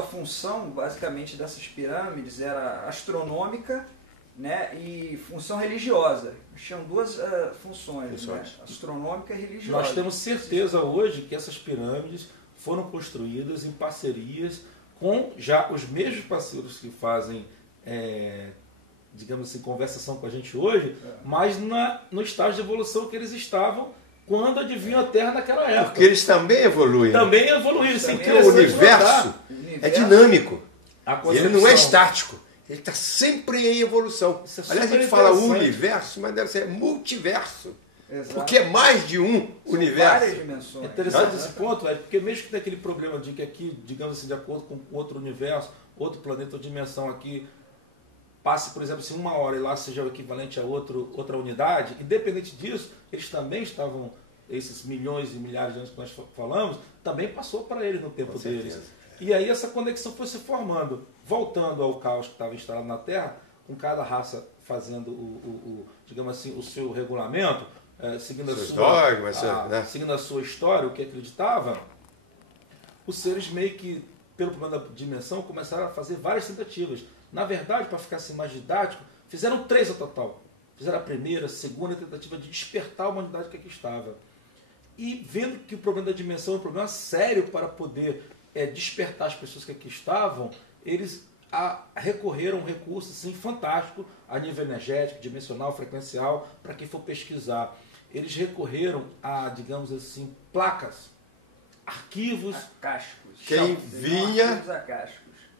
A função, basicamente, dessas pirâmides era astronômica, né, e função religiosa. Tinham duas funções, né, astronômica e religiosa. Nós temos certeza hoje que essas pirâmides foram construídas em parcerias com já os mesmos parceiros que fazem, digamos assim, conversação com a gente hoje, mas no estágio de evolução que eles estavam quando adivinham a Terra naquela época. Porque eles também evoluem. Também evoluíram. Porque o universo é dinâmico. Ele não é estático. Ele está sempre em evolução. Aliás, a gente fala universo, mas deve ser multiverso. Exato. Porque é mais de um universo. Várias dimensões. É interessante esse ponto, porque mesmo que tem aquele problema de que aqui, digamos assim, de acordo com outro universo, outro planeta, outra dimensão aqui, passe, por exemplo, assim, 1 hora e lá seja o equivalente a outra unidade, independente disso, eles também estavam, esses milhões e milhares de anos que nós falamos, também passou para eles no tempo deles. E aí essa conexão foi se formando, voltando ao caos que estava instalado na Terra, com cada raça fazendo digamos assim, o seu regulamento, seguindo seguindo a sua história, o que acreditava, os seres meio que, pelo problema da dimensão, começaram a fazer várias tentativas. Na verdade, para ficar assim mais didático, fizeram 3 ao total. Fizeram a primeira, a segunda tentativa de despertar a humanidade que aqui estava. E vendo que o problema da dimensão é um problema sério para poder despertar as pessoas que aqui estavam, eles recorreram a um recurso assim, fantástico a nível energético, dimensional, frequencial, para quem for pesquisar. Eles recorreram a, digamos assim, placas, arquivos. Acásticos. Quem vinha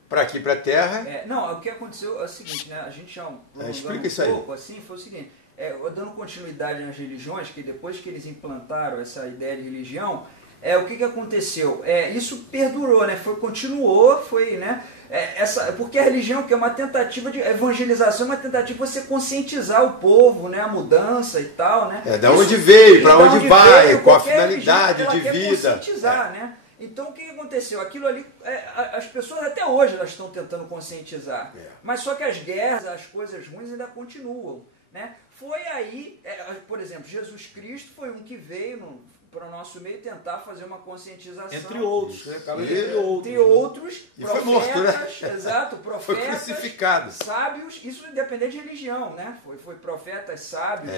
para aqui, para a Terra. Não, o que aconteceu é o seguinte, né? A gente já explica isso aí. Assim, foi o seguinte, dando continuidade nas religiões, que depois que eles implantaram essa ideia de religião, o que aconteceu? Isso perdurou, né? Continuou, né? Porque a religião, que é uma tentativa de evangelização, uma tentativa de você conscientizar o povo, né? A mudança e tal, né? Da onde veio, para onde vai, qual a finalidade de vida. Conscientizar, né? Então o que aconteceu? Aquilo ali, as pessoas até hoje elas estão tentando conscientizar, mas só que as guerras, as coisas ruins ainda continuam, né? Foi aí, por exemplo, Jesus Cristo foi um que veio para o nosso meio tentar fazer uma conscientização. Entre outros, né? Entre outros, e profetas, foi morto, né? Exato, profetas, foi crucificado. Sábios, isso independente de religião, né? Foi profetas, sábios,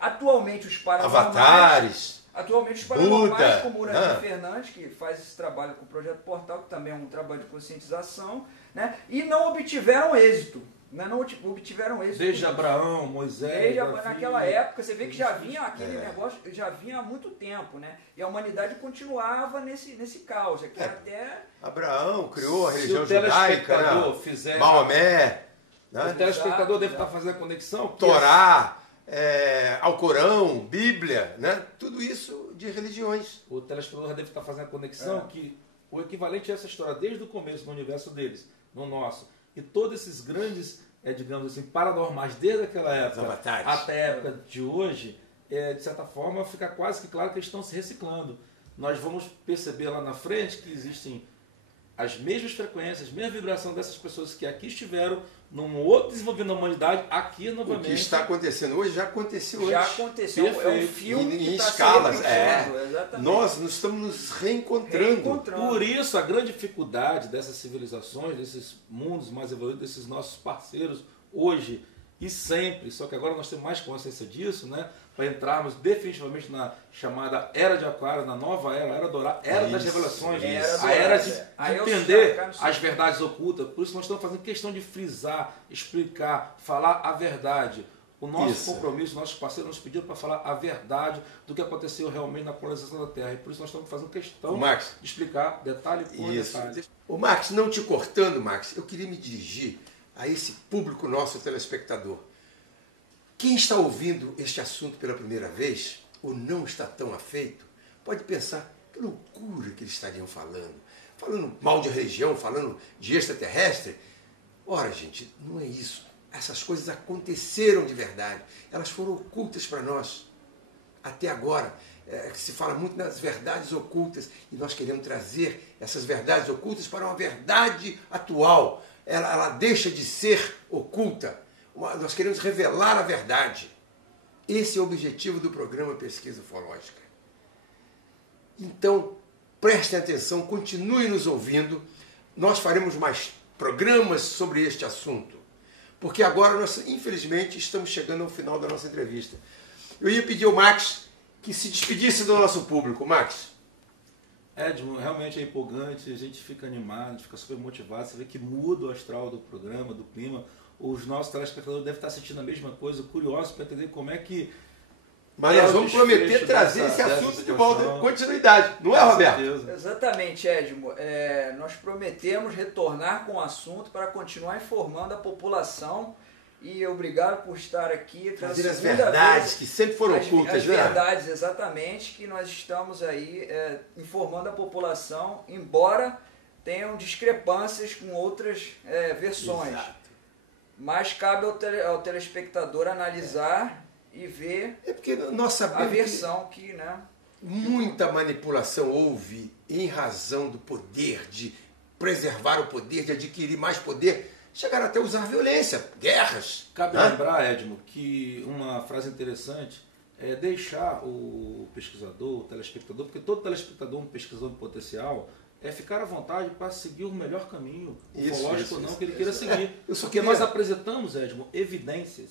atualmente os paranormais. Atualmente os paranormais, como o Urandir Fernandes, que faz esse trabalho com o Projeto Portal, que também é um trabalho de conscientização, né? E não obtiveram êxito. Não obtiveram êxito. Desde Abraão, Moisés. Naquela época, você vê que já vinha aquele negócio, já vinha há muito tempo, né? E a humanidade continuava nesse caos. Até Abraão criou a religião judaica, né? Maomé. Né? O telespectador deve estar fazendo a conexão. Torá. Alcorão, Bíblia, né? Tudo isso de religiões. O telespectador deve estar fazendo a conexão que o equivalente a essa história, desde o começo do universo deles, no nosso, e todos esses grandes, digamos assim, paranormais, desde aquela época até a época de hoje, de certa forma, fica quase que claro que eles estão se reciclando. Nós vamos perceber lá na frente que existem as mesmas frequências, a mesma vibração dessas pessoas que aqui estiveram, num outro desenvolvimento da humanidade, aqui novamente. O que está acontecendo hoje já aconteceu antes. Já aconteceu. Perfeito. É um filme em tá escalas. Nós estamos nos reencontrando. Por isso, a grande dificuldade dessas civilizações, desses mundos mais evoluídos, desses nossos parceiros, hoje e sempre, só que agora nós temos mais consciência disso, né? Para entrarmos definitivamente na chamada Era de Aquário, na nova Era Dourada, Era das Revelações, a Era de entender as verdades ocultas. Por isso nós estamos fazendo questão de frisar, explicar, falar a verdade. O nosso compromisso, nossos parceiros nos pediram para falar a verdade do que aconteceu realmente na colonização da Terra. E por isso nós estamos fazendo questão de explicar detalhe por detalhe. O Max, não te cortando, Max, eu queria me dirigir a esse público nosso telespectador. Quem está ouvindo este assunto pela primeira vez, ou não está tão afeito, pode pensar que loucura que eles estariam falando. Falando mal de religião, falando de extraterrestre. Ora, gente, não é isso. Essas coisas aconteceram de verdade. Elas foram ocultas para nós. Até agora, se fala muito nas verdades ocultas, e nós queremos trazer essas verdades ocultas para uma verdade atual. Ela deixa de ser oculta. Nós queremos revelar a verdade. Esse é o objetivo do programa Pesquisa Ufológica. Então, prestem atenção, continue nos ouvindo. nós faremos mais programas sobre este assunto, porque agora nós, infelizmente, estamos chegando ao final da nossa entrevista. Eu ia pedir ao Max que se despedisse do nosso público. Max. Edmo, realmente é empolgante, a gente fica animado, a gente fica super motivado, você vê que muda o astral do programa, do clima. Os nossos telespectadores devem estar sentindo a mesma coisa, curiosos para entender como é que... Mas nós vamos prometer trazer esse assunto de volta, continuidade, não é, Roberto? Certeza. Exatamente, Edmo. Nós prometemos retornar com o assunto para continuar informando a população. E obrigado por estar aqui. Trazer as verdades que sempre foram ocultas, as verdades, exatamente, que nós estamos aí informando a população, embora tenham discrepâncias com outras versões. Exato. Mas cabe ao telespectador analisar e ver porque nós sabemos a versão que né, muita manipulação houve em razão do poder, de preservar o poder, de adquirir mais poder. Chegaram até a usar violência, guerras. Cabe lembrar, Edmo, que uma frase interessante é deixar o pesquisador, o telespectador, porque todo telespectador, um pesquisador de potencial, é ficar à vontade para seguir o melhor caminho, ufológico ou não, que ele queira seguir. Porque nós apresentamos, Edmo, evidências.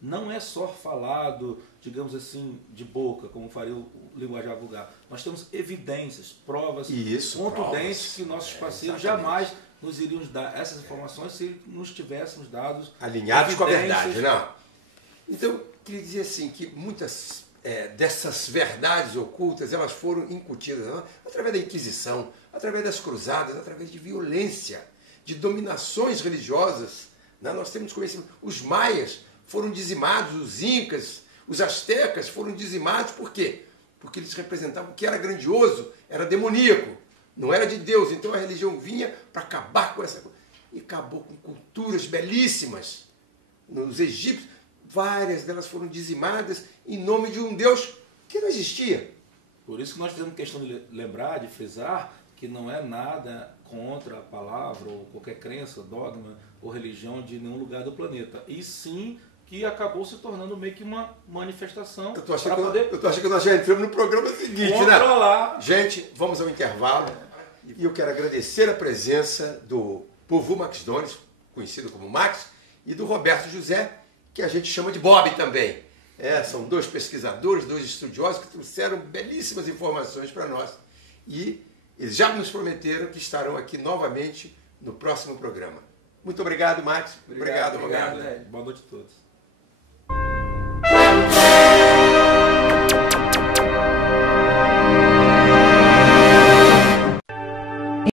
Não é só falado, digamos assim, de boca, como faria o linguajar vulgar. Nós temos evidências, provas contundentes que nossos parceiros jamais nos iriam dar essas informações se nos tivéssemos dados alinhados com a verdade, não? Então, queria dizer assim, que muitas dessas verdades ocultas, elas foram incutidas através da Inquisição, através das cruzadas, através de violência, de dominações religiosas. Né? Nós temos conhecimento, os maias foram dizimados, os incas, os astecas foram dizimados, por quê? Porque eles representavam o que era grandioso, era demoníaco. Não era de Deus, então a religião vinha para acabar com essa coisa. E acabou com culturas belíssimas. Nos egípcios, várias delas foram dizimadas em nome de um Deus que não existia. Por isso que nós fizemos questão de lembrar, de frisar, que não é nada contra a palavra ou qualquer crença, dogma ou religião de nenhum lugar do planeta. E sim que acabou se tornando meio que uma manifestação. Eu tô achando que nós já entramos no programa seguinte, controlar. Né? Gente, vamos ao intervalo. E eu quero agradecer a presença do Povu Maxdones, conhecido como Max, e do Roberto José, que a gente chama de Bob também. São dois pesquisadores, dois estudiosos que trouxeram belíssimas informações para nós. E eles já nos prometeram que estarão aqui novamente no próximo programa. Muito obrigado, Max. Obrigado, Roberto. Boa noite a todos.